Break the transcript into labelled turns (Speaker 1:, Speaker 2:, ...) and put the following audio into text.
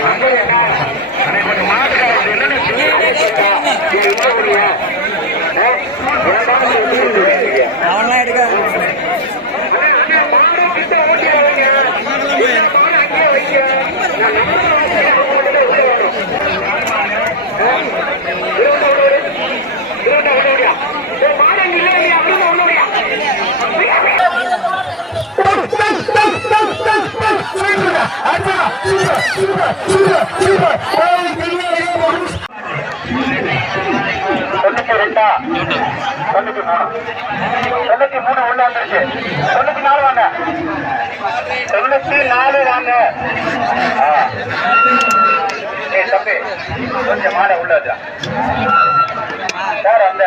Speaker 1: ¡Vamos! தொண்ணூத்தி ரெண்டா தொண்ணூத்தி மூணு தொண்ணூத்தி மூணு ஒண்ணு வந்துருச்சு நாலு வாங்க தம்பி கொஞ்சம் மாட உள்ளதா சார் அந்த